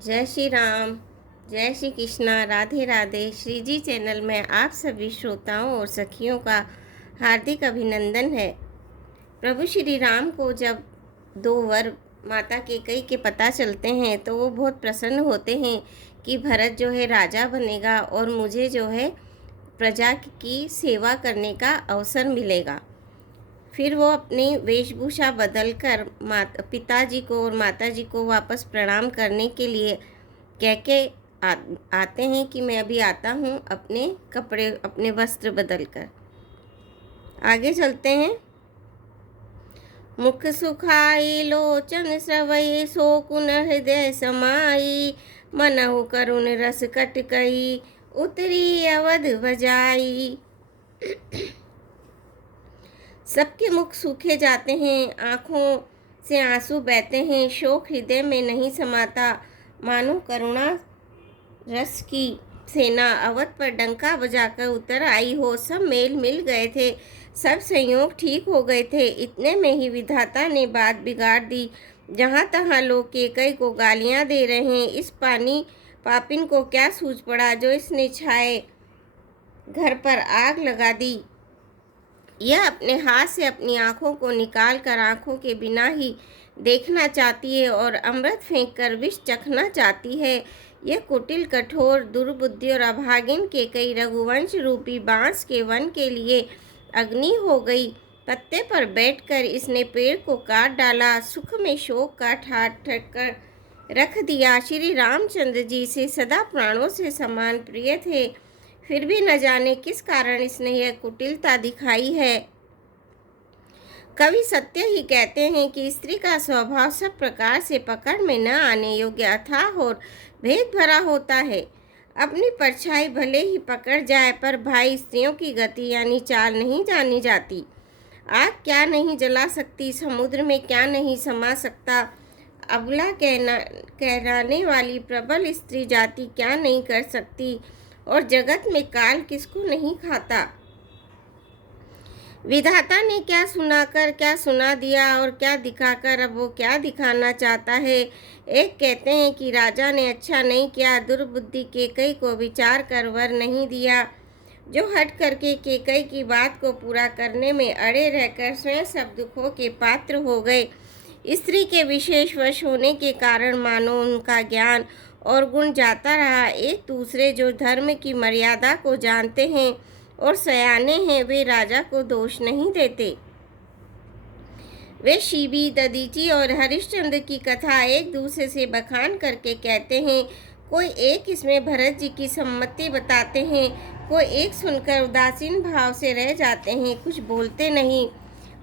जय श्री राम, जय श्री कृष्णा, राधे राधे। श्री जी चैनल में आप सभी श्रोताओं और सखियों का हार्दिक अभिनंदन है। प्रभु श्री राम को जब दो वर माता कैकेयी के पता चलते हैं तो वो बहुत प्रसन्न होते हैं कि भरत जो है राजा बनेगा और मुझे जो है प्रजा की सेवा करने का अवसर मिलेगा। फिर वो अपनी वेशभूषा बदलकर पिताजी को और माताजी को वापस प्रणाम करने के लिए कह के आते हैं कि मैं अभी आता हूँ, अपने कपड़े अपने वस्त्र बदलकर। आगे चलते हैं। मुख सुखाई लोचन सवई शोकुन हृदय समाई, मनहु करुण रस कटकई उतरी अवध बजाई। सबके मुख सूखे जाते हैं, आँखों से आंसू बहते हैं, शोक हृदय में नहीं समाता, मानो करुणा रस की सेना अवध पर डंका बजाकर उतर आई हो। सब मेल मिल गए थे, सब संयोग ठीक हो गए थे। इतने में ही विधाता ने बात बिगाड़ दी। जहाँ तहाँ लोग कैकेयी को गालियाँ दे रहे हैं। इस पापिन को क्या सूझ पड़ा जो इसने छाए घर पर आग लगा दी। यह अपने हाथ से अपनी आँखों को निकाल कर आँखों के बिना ही देखना चाहती है और अमृत फेंक कर विष चखना चाहती है। यह कुटिल, कठोर, दुर्बुद्धि और अभागिन कैकेयी रघुवंश रूपी बांस के वन के लिए अग्नि हो गई। पत्ते पर बैठकर इसने पेड़ को काट डाला, सुख में शोक का ठाट कर रख दिया। श्री रामचंद्र जी से सदा प्राणों से समान प्रिय थे, फिर भी न जाने किस कारण इसने यह कुटिलता दिखाई है। कवि सत्य ही कहते हैं कि स्त्री का स्वभाव सब प्रकार से पकड़ में न आने योग्य अथाह और भेद भरा होता है। अपनी परछाई भले ही पकड़ जाए, पर भाई स्त्रियों की गति यानी चाल नहीं जानी जाती। आग क्या नहीं जला सकती, समुद्र में क्या नहीं समा सकता, अबला कहलाने वाली प्रबल स्त्री जाति क्या नहीं कर सकती, और जगत में काल किसको नहीं खाता। विधाता ने क्या सुनाकर क्या सुना दिया और क्या दिखाकर अब वो क्या दिखाना चाहता है। एक कहते हैं कि राजा ने अच्छा नहीं किया, दुर्बुद्धि कैकेयी को विचार कर वर नहीं दिया, जो हट करके कैकेयी की बात को पूरा करने में अड़े रहकर स्वयं सब दुखों के पात्र हो गए। स्त्री के विशेष वश होने के कारण मानो उनका ज्ञान और गुण जाता रहा। एक दूसरे जो धर्म की मर्यादा को जानते हैं और सयाने हैं, वे राजा को दोष नहीं देते। वे शिबी, ददीची और हरिश्चंद्र की कथा एक दूसरे से बखान करके कहते हैं। कोई एक इसमें भरत जी की सम्मति बताते हैं, कोई एक सुनकर उदासीन भाव से रह जाते हैं, कुछ बोलते नहीं।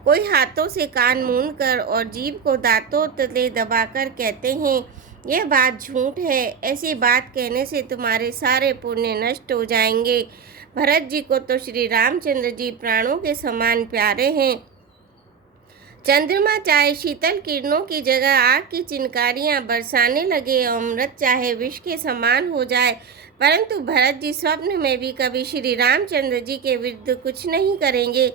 कोई हाथों से कान मूंद कर और जीभ को दांतों तले दबाकर कहते हैं, यह बात झूठ है, ऐसी बात कहने से तुम्हारे सारे पुण्य नष्ट हो जाएंगे। भरत जी को तो श्री रामचंद्र जी प्राणों के समान प्यारे हैं। चंद्रमा चाहे शीतल किरणों की जगह आग की चिनकारियां बरसाने लगे और अमृत चाहे विष के समान हो जाए, परंतु भरत जी स्वप्न में भी कभी श्री रामचंद्र जी के विरुद्ध कुछ नहीं करेंगे।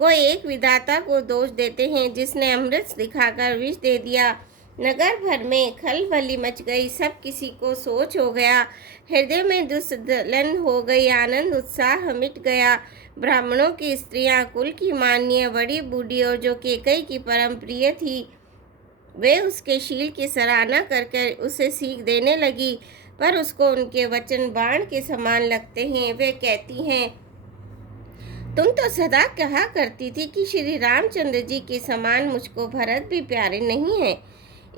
कोई एक विधाता को दोष देते हैं जिसने अमृत दिखाकर विष दे दिया। नगर भर में खलबली मच गई, सब किसी को सोच हो गया, हृदय में दुस्दलन हो गई, आनंद उत्साह मिट गया। ब्राह्मणों की स्त्रियां, कुल की मान्य, बड़ी बूढ़ी और जो कैकेयी की परम प्रिय थी, वे उसके शील की सराहना करके उसे सीख देने लगी, पर उसको उनके वचन बाण के समान लगते हैं। वे कहती हैं, तुम तो सदा कहा करती थी कि श्री रामचंद्र जी के समान मुझको भरत भी प्यारे नहीं है।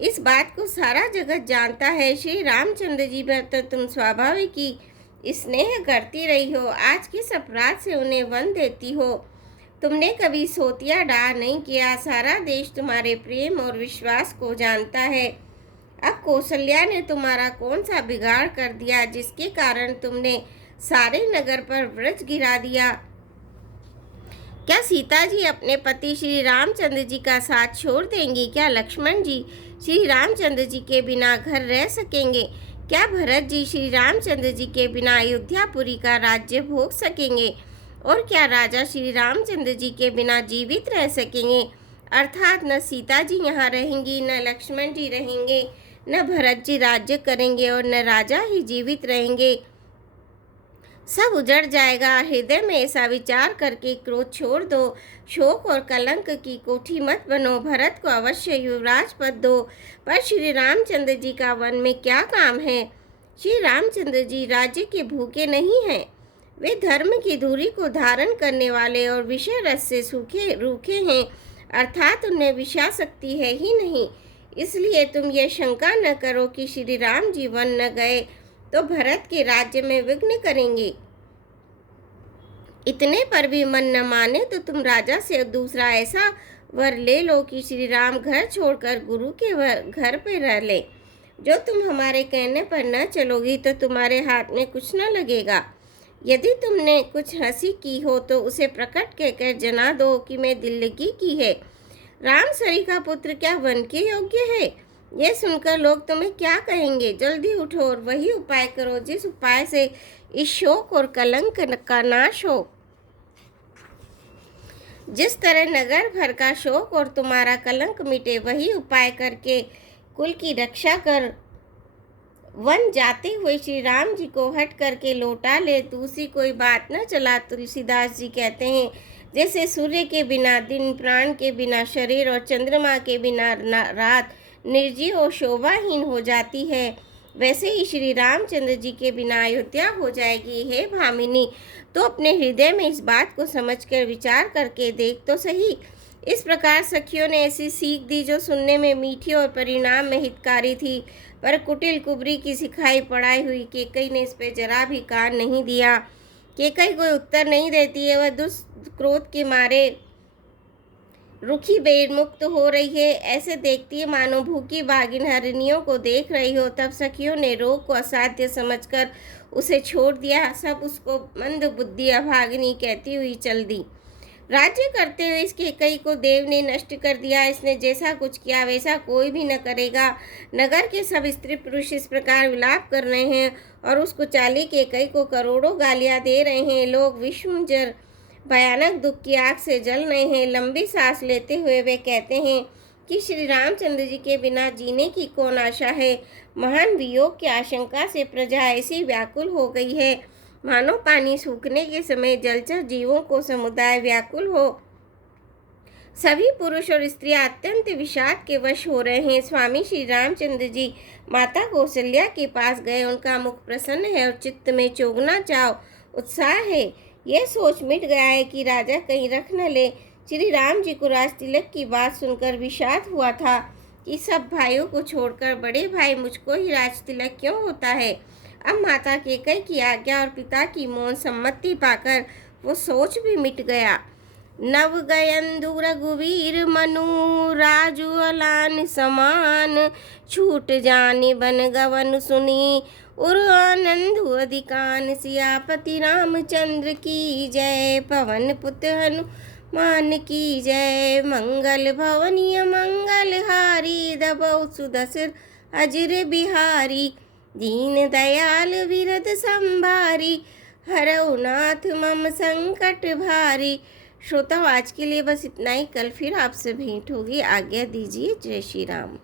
इस बात को सारा जगत जानता है। श्री रामचंद्र जी पर तो तुम स्वाभाविक ही स्नेह करती रही हो, आज किस अपराध से उन्हें वन देती हो। तुमने कभी सोतिया डाह नहीं किया, सारा देश तुम्हारे प्रेम और विश्वास को जानता है। अब कौशल्या ने तुम्हारा कौन सा बिगाड़ कर दिया जिसके कारण तुमने सारे नगर पर व्रज गिरा दिया। क्या सीता जी अपने पति श्री रामचंद्र जी का साथ छोड़ देंगी? क्या लक्ष्मण जी श्री रामचंद्र जी के बिना घर रह सकेंगे? क्या भरत जी श्री रामचंद्र जी के बिना अयोध्यापुरी का राज्य भोग सकेंगे? और क्या राजा श्री रामचंद्र जी के बिना जीवित रह सकेंगे? अर्थात न सीता जी यहाँ रहेंगी, न लक्ष्मण जी रहेंगे, न भरत जी राज्य करेंगे और न राजा ही जीवित रहेंगे। सब उजड़ जाएगा। हृदय में ऐसा विचार करके क्रोध छोड़ दो। शोक और कलंक की कोठी मत बनो। भरत को अवश्य युवराज पद दो। पर श्री रामचंद्र जी का वन में क्या काम है? श्री रामचंद्र जी राज्य के भूखे नहीं हैं। वे धर्म की धुरी को धारण करने वाले और विषय रस से सूखे रूखे हैं, अर्थात उनमें विषयासक्ति है ही नहीं। इसलिए तुम ये शंका न करो कि श्री राम जी वन न गए तो भरत के राज्य में विघ्न करेंगे। इतने पर भी मन न माने तो तुम राजा से दूसरा ऐसा वर ले लो कि श्री राम घर छोड़कर गुरु के घर पे रह ले। जो तुम हमारे कहने पर न चलोगी तो तुम्हारे हाथ में कुछ न लगेगा। यदि तुमने कुछ हंसी की हो तो उसे प्रकट कहकर जना दो कि मैं दिल लगी की है। राम सरी का पुत्र क्या वन के योग्य है? ये सुनकर लोग तुम्हें क्या कहेंगे? जल्दी उठो और वही उपाय करो जिस उपाय से इस शोक और कलंक का नाश हो। जिस तरह नगर भर का शोक और तुम्हारा कलंक मिटे, वही उपाय करके कुल की रक्षा कर वन जाते हुए श्री राम जी को हट करके लौटा ले। दूसरी कोई बात न चला। तुलसीदास जी कहते हैं, जैसे सूर्य के बिना दिन, प्राण के बिना शरीर और चंद्रमा के बिना रात निर्जीव और शोभाहीन हो जाती है, वैसे ही श्री रामचंद्र जी के बिना अयोध्या हो जाएगी। हे भामिनी, तो अपने हृदय में इस बात को समझकर विचार करके देख तो सही। इस प्रकार सखियों ने ऐसी सीख दी जो सुनने में मीठी और परिणाम में हितकारी थी, पर कुटिल कुबरी की सिखाई पढ़ाई हुई केकई ने इस पे जरा भी कान नहीं दिया। केकई कोई उत्तर नहीं देती है। वह दुष्क्रोध के मारे रुखी बेमुक्त हो रही है। ऐसे देखती है मानो भूखी बागिन हरिणियों को देख रही हो। तब सखियों ने रोग को असाध्य समझकर उसे छोड़ दिया। सब उसको मंद बुद्धि अभागिनी कहती हुई चल दी। राज्य करते हुए इस केकई को देव ने नष्ट कर दिया। इसने जैसा कुछ किया वैसा कोई भी न करेगा। नगर के सब स्त्री पुरुष इस प्रकार विलाप कर रहे हैं और उसको चाली केकई को करोड़ों गालियां दे रहे हैं। लोग विषमजर भयानक दुख की आग से जल रहे हैं। लंबी सांस लेते हुए वे कहते हैं कि श्री रामचंद्र जी के बिना जीने की कौन आशा है। महान वियोग की आशंका से प्रजा ऐसी व्याकुल हो गई है मानो पानी सूखने के समय जलचर जीवों को समुदाय व्याकुल हो। सभी पुरुष और स्त्रियां अत्यंत विषाद के वश हो रहे हैं। स्वामी श्री रामचंद्र जी माता कौशल्या के पास गए। उनका मुख प्रसन्न है और चित्त में चौगुना चाव उत्साह है। यह सोच मिट गया है कि राजा कहीं रख न ले। श्री राम जी को राज तिलक की बात सुनकर विषाद हुआ था कि सब भाइयों को छोड़कर बड़े भाई मुझको ही राज तिलक क्यों होता है। अब माता केकई की आज्ञा और पिता की मौन सम्मति पाकर वो सोच भी मिट गया। नव गयंदु रघुवीर मनु राजू अलान समान, छूट जाने बन गवन सुनी उर आनंद अधिकान। सियापति रामचंद्र की जय, पवन पुत्र हनुमान की जय। मंगल भवनीय मंगल हारी, दबौ सुदसर अजर बिहारी। दीन दयाल विरद संभारी, हरौ नाथ मम संकट भारी। श्रोताओं, आज के लिए बस इतना ही। कल फिर आपसे भेंट होगी। आज्ञा दीजिए। जय श्री राम।